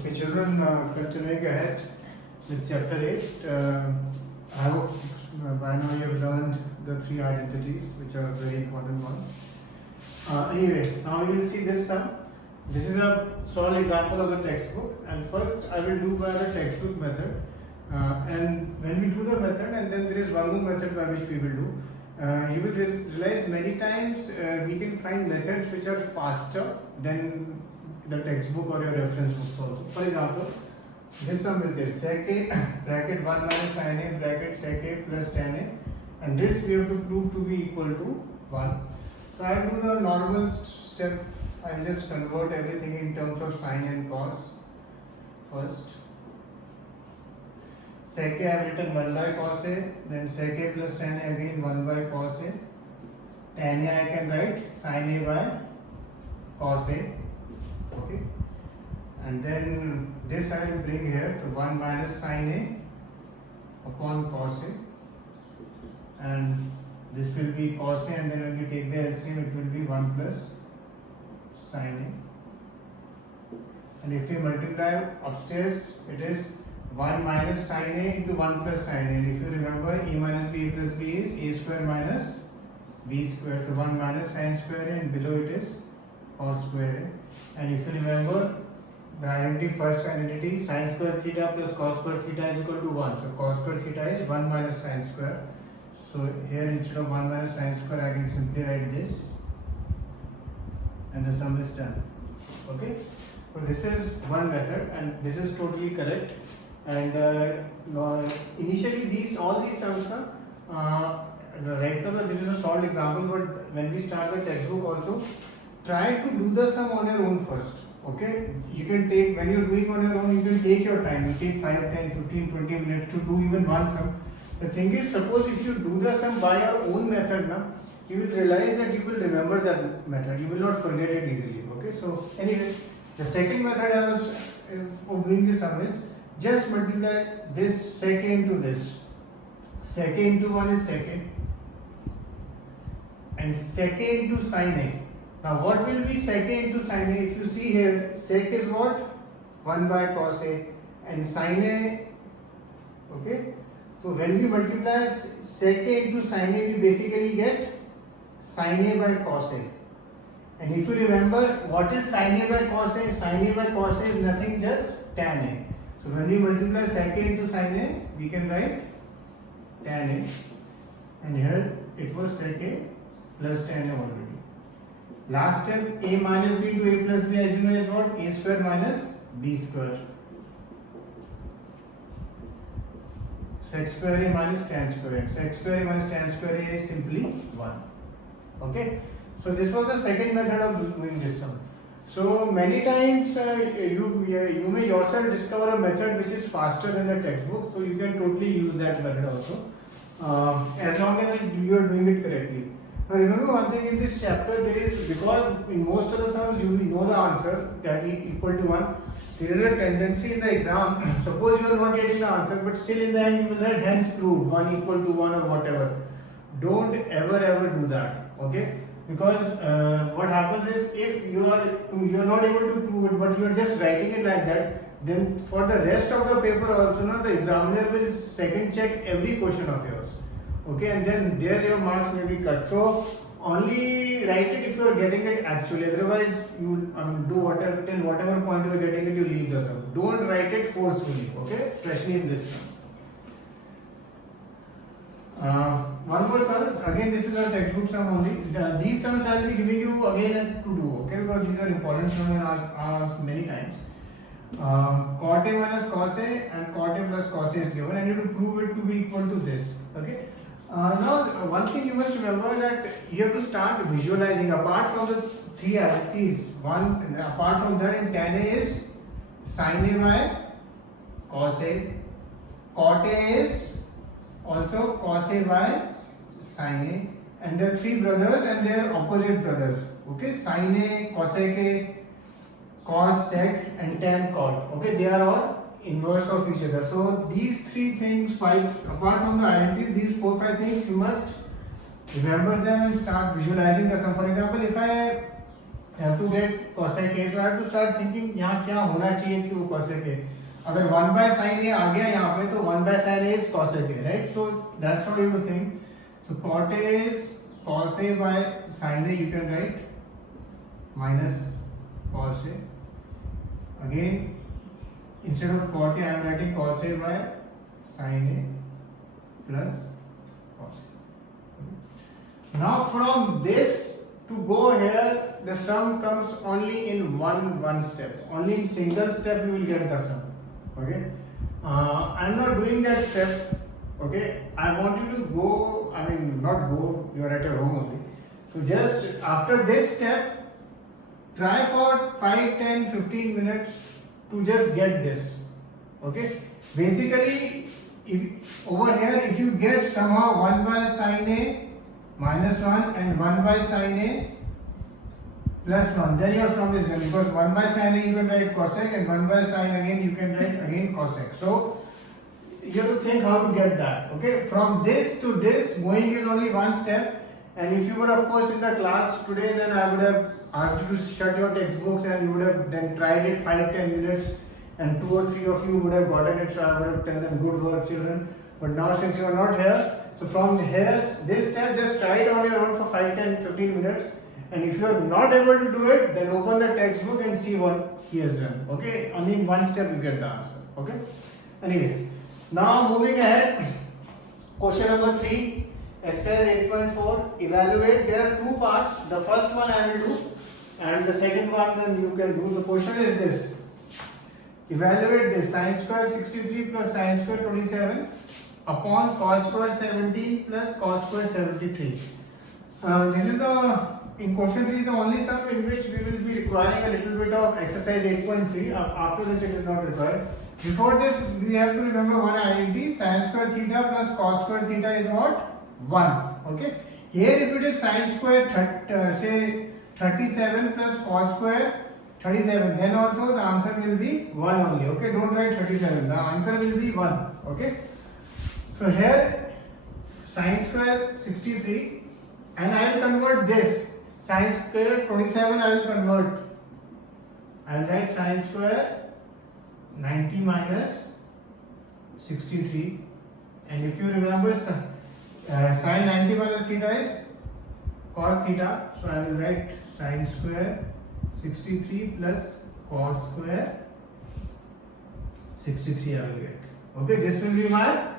Okay, children, continuing ahead with chapter 8. I hope by now you have learned the three identities, which are very important ones. Anyway, now you will see this sum. This is a small example of the textbook, and first I will do by the textbook method. And when we do the method, and then there is one more method by which we will do. You will realize many times we can find methods which are faster than the textbook or your reference books also. For example, this sum is this sec a bracket 1 minus sin a bracket sec a plus tan a, and this we have to prove to be equal to 1. So I will do the normal step. I will just convert everything in terms of sin and cos first. Sec a I have written 1 by cos a, then sec a plus tan a again 1 by cos a, tan a I can write sin a by cos a, okay, and then this I will bring here to 1 minus sin a upon cos a, and this will be cos a, and then when we take the LCM it will be 1 plus sin a, and if we multiply upstairs it is 1 minus sin a into 1 plus sin a, and if you remember a minus b plus b is a square minus b square, so 1 minus sin square a, and below it is cos square a, and if you remember the identity, first identity, sin square theta plus cos square theta is equal to 1, so cos square theta is 1 minus sin square, so here instead of 1 minus sin square I can simply write this, and the sum is done. Okay, so this is one method and this is totally correct. And initially all these sums right now this is a short example, but when we start the textbook also, try to do the sum on your own first. Okay, you can take, when you're doing on your own, you can take your time, you take 5, 10, 15, 20 minutes to do even one sum. The thing is, suppose if you do the sum by your own method now, you will realize that you will remember that method, you will not forget it easily. Okay, so anyway, the second method I was of doing this sum is just multiply this sec a into this. Sec a into 1 is sec a, and sec a into sin a. Now what will be sec a into sin a? If you see here, sec is what? 1 by cos a, and sin a, okay? So when we multiply sec a into sin a, we basically get sin a by cos a. And if you remember, what is sin a by cos a? Sin a by cos a is nothing, just tan a. So when we multiply sec a into sin a, we can write tan a, and here it was sec a plus tan a already. Last step, a minus b into a plus b, as you know, is what? A square minus b square. Sec square a minus tan square a. Sec square a minus tan square a is simply 1. Okay. So this was the second method of doing this sum. So many times you may yourself discover a method which is faster than the textbook. So you can totally use that method also, as long as you are doing it correctly. Now remember one thing in this chapter, there is, because in most of the sums you know the answer that is equal to 1, there is a tendency in the exam, suppose you are not getting the answer, but still in the end you will write hence proved 1 equal to 1 or whatever. Don't ever do that, okay? Because what happens is, if you are not able to prove it, but you are just writing it like that, then for the rest of the paper also, the examiner will second check every question of yours. Okay, and then there your marks may be cut. So only write it if you are getting it actually. Otherwise, you do whatever, till whatever point you are getting it, you leave the sum. Don't write it forcefully. Okay, especially in this sum. One more sum. Again, this is a textbook sum only. These sums I will be giving you again to do. Okay, because these are important sums and are asked many times. Cot a minus cos a and cot a plus cos a is given, and you have to prove it to be equal to this. Okay. Now, one thing you must remember, that you have to start visualizing. Apart from the three identities, apart from that, in tan a is sin a by cos a, cot a is also cos a by sin a, and there are three brothers and their opposite brothers. Okay, sin a, cosec a, cos sec, and tan cot. Okay, they are all inverse of each other. So these three things, apart from the identities, these 4-5 things you must remember them and start visualizing the sum. For example, if I have to get cosec a, so I have to start thinking यहाँ क्या होना चाहिए कि वो cosec a. अगर 1 by sin a आ गया यहाँ पे तो 1 by sin a is cosec a, right? So that's how you have to think. So cot a is cos a by sin a, you can write minus cos a. Again, instead of cot a, I am writing cos a by sin a plus cos a. Now from this to go here, the sum comes only in one step. Only in single step you will get the sum. Okay. I am not doing that step. Okay. I want you to go. I mean, not go. You are at your home only. So just after this step, try for 5, 10, 15 minutes to just get this. Okay. Basically, if over here, if you get somehow 1 by sin a minus 1 and 1 by sin a plus 1, then your sum is done, because 1 by sin a you can write cosec and 1 by sin again you can write again cosec. So you have to think how to get that. Okay, from this to this going is only one step, and if you were of course in the class today, then I would have asked you to shut your textbooks and you would have then tried it 5-10 minutes and 2 or 3 of you would have gotten it, so I would have told them good work children. But now since you are not here, so from here this step just try it on your own for 5-10-15 minutes, and if you are not able to do it, then open the textbook and see what he has done. Okay, only in one step you get the answer. Okay, anyway, now moving ahead, question number 3, exercise 8.4, evaluate. There are two parts. The first one I will do and the second one then you can do. The question is this: evaluate this sin square 63 plus sin square 27 upon cos square 17 plus cos square 73. This is in question 3 is the only sum in which we will be requiring a little bit of exercise 8.3. After this it is not required. Before this we have to remember one identity: sin square theta plus cos square theta is what? 1. Okay. Here if it is sin square say 37 plus cos square 37, then also the answer will be 1 only. Okay, don't write 37, the answer will be 1. Okay, so here sin square 63 and I will convert this sin square 27, I will convert, I will write sin square 90 minus 63, and if you remember sin 90 minus theta is cos theta, so I will write sin square 63 plus cos square 63 I will get. Okay, this will be my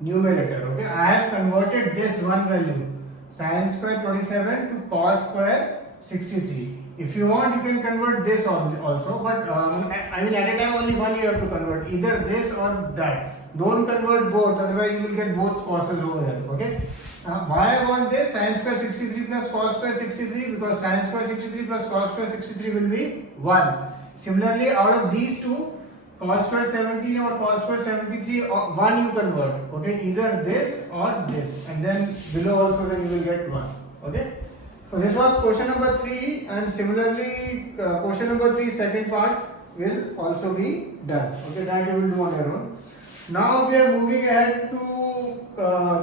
numerator. Okay, I have converted this one value sin square 27 to cos square 63. If you want, you can convert this also, but I mean at a time only one you have to convert, either this or that. Don't convert both, otherwise you will get both causes over here. Okay. Why I want this sin square 63 plus cos square 63? Because sin square 63 plus cos square 63 will be 1. Similarly, out of these two, cos square 17 or cos square 73, one you convert. Okay, either this or this, and then below also then you will get 1. Okay. So this was question number 3, and similarly question number 3 second part will also be done. Okay, that you will do on your own. Now we are moving ahead to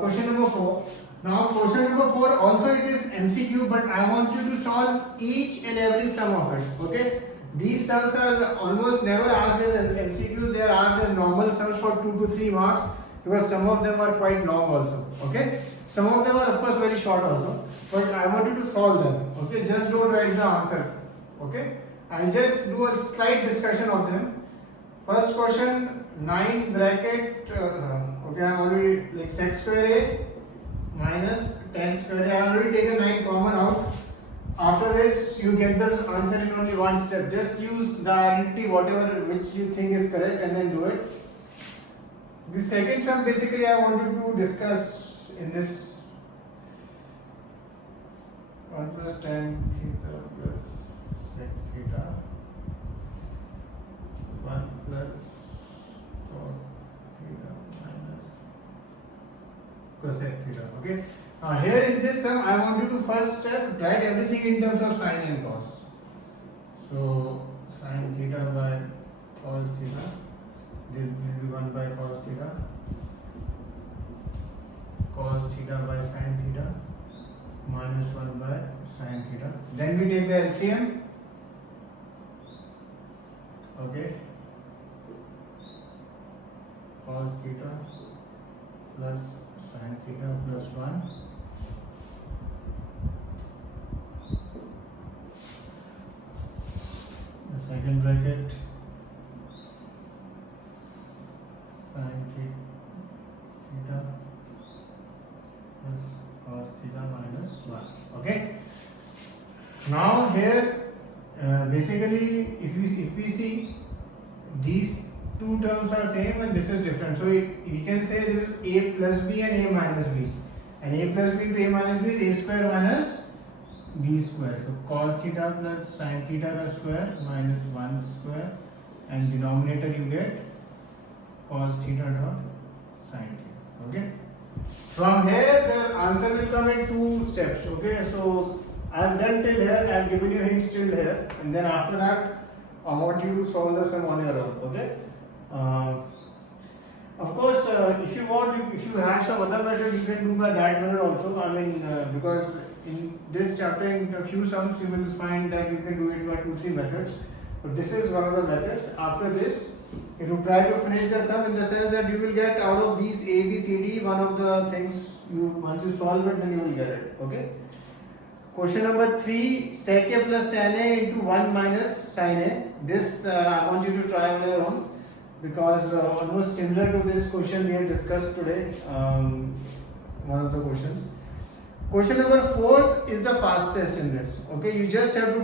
question number 4. Now question number 4, also it is MCQ, but I want you to solve each and every sum of it. Okay, these sums are almost never asked as MCQ, they are asked as normal sums for 2 to 3 marks, because some of them are quite long also. Okay, some of them are of course very short also, but I want you to solve them. Okay, just don't write the answer. Okay, I'll just do a slight discussion of them. First question, 9 bracket okay, I have already like sec square a minus tan square a. I have already taken 9 common out. After this you get the answer in only one step. Just use the identity whatever which you think is correct and then do it. The second sum basically I wanted to discuss in this 1 plus tan theta plus sec theta 1 plus cos theta minus cosec theta. Okay. Here in this sum, I want you to first step write everything in terms of sin and cos. So sin theta by cos theta, this will be 1 by cos theta, cos theta by sin theta minus 1 by sin theta. Then we take the LCM. cos theta plus sin theta plus 1. The second bracket sin theta plus cos theta minus 1. Okay. Now here basically if we see these two terms are same and this is different, so we can say this is a plus b and a minus b, and a plus b to a minus b is a square minus b square. So cos theta plus sin theta square minus 1 square, and denominator you get cos theta dot sin theta. Okay. From here the answer will come in two steps. Okay, so I have done till here, I have given you hints till here, and then after that I want you to solve the sum on your own. Okay. Of course, if you want, if you have some other method, you can do by that method also. I mean, because in this chapter, in a few sums, you will find that you can do it by 2-3 methods. But this is one of the methods. After this, you will try to finish the sum in the sense that you will get out of these A, B, C, D, one of the things. Once you solve it, then you will get it. Okay. Question number 3, sec A plus tan A into 1 minus sin A. This I want you to try on your own, because almost similar to this question we have discussed today, one of the questions. Question number 4 is the fastest in this. Okay, you just have to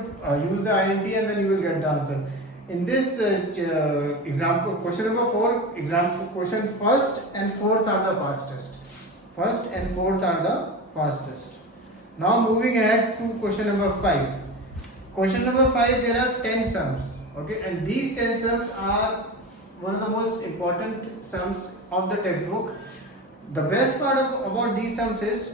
use the INT and then you will get the answer. In this example, question number 4, example question first and fourth are the fastest. First and fourth are the fastest. Now moving ahead to question number 5. Question number 5, there are 10 sums. Okay, and these 10 sums are one of the most important sums of the textbook. The best part about these sums is,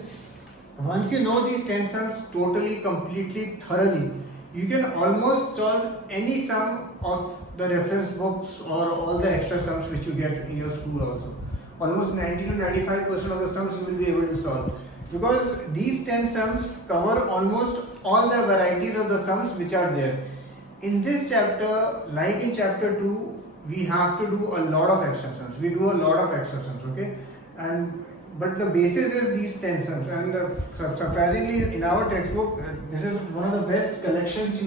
once you know these 10 sums totally, completely, thoroughly, you can almost solve any sum of the reference books or all the extra sums which you get in your school also. Almost 90 to 95% of the sums you will be able to solve, because these 10 sums cover almost all the varieties of the sums which are there. In this chapter, like in chapter 2, we have to do a lot of extra sums. We do a lot of extra sums, okay? But the basis is these 10 sums, and surprisingly in our textbook, this is one of the best collections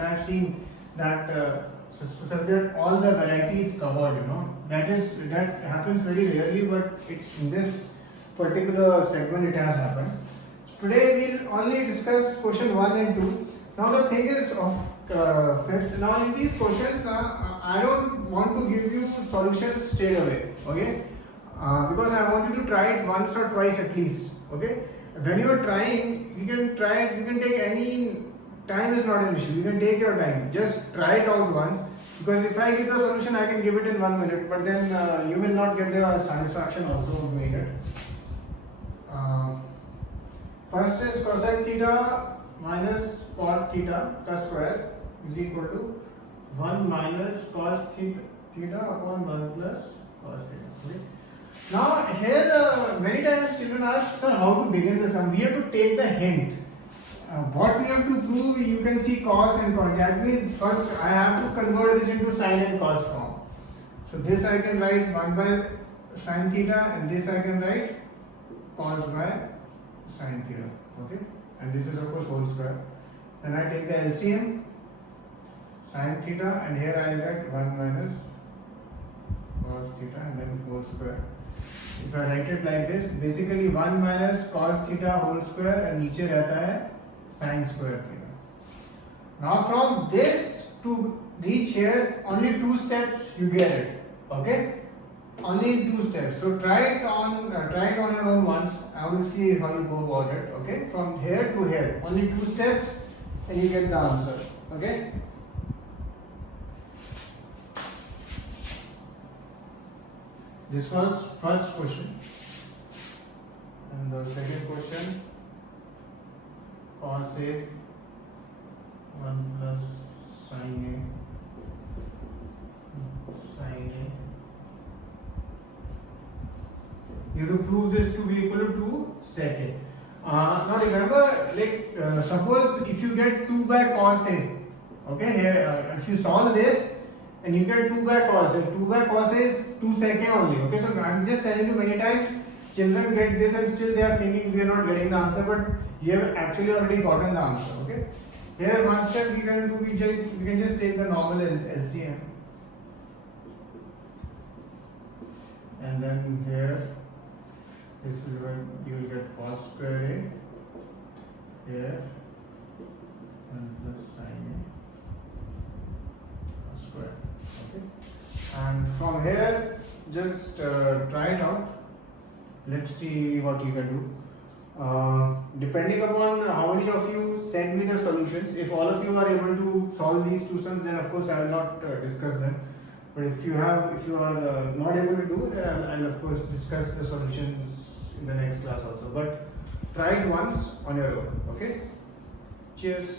I've seen, that such that all the varieties covered, you know. That happens very rarely, but it's in this particular segment it has happened. So today we'll only discuss question 1 and 2. Now the thing is of fifth. Now in these questions, I don't want to give you solutions straight away, okay? Because I want you to try it once or twice at least, okay? When you are trying, you can try it. You can take any time, is not an issue. You can take your time. Just try it out once. Because if I give the solution, I can give it in 1 minute. But then you will not get the satisfaction also of doing it. First is cosec theta minus cot theta plus square is equal to 1 minus cos theta upon 1 plus cos theta. Okay? Now here many times children ask, sir, how to begin the sum? We have to take the hint. What we have to prove, you can see cos and cos. That means first I have to convert this into sin and cos form. So this I can write 1 by sin theta, and this I can write cos by sin theta. Okay, and this is of course whole square. Then I take the LCM, sin theta, and here I get 1 minus cos theta and then whole square. If I write it like this, basically 1 minus cos theta whole square, and नीचे रहता है sin square theta. Now from this to reach here, only 2 steps you get it. Okay, only 2 steps. So try it on your own once. I will see how you go about it. Okay, from here to here, only 2 steps, and you get the answer. Okay. This was first question, and the second question, cos A 1 plus sin A. You have to prove this to be equal to sec A. Now remember, like suppose if you get 2 by cos A, okay, here if you solve this and you get 2 by cos. 2 by cos is 2 second only. Okay, so I'm just telling you, many times children get this and still they are thinking we are not getting the answer, but you have actually already gotten the answer. Okay, here one step we can do, we can just take the normal LCM, and then here this is when you will get cos square A here and plus sin A square. Okay, and from here just try it out. Let's see what you can do. Depending upon how many of you send me the solutions, if all of you are able to solve these two sums, then of course I will not discuss them. But if you are not able to do, then I'll of course discuss the solutions in the next class also. But try it once on your own. Okay. Cheers.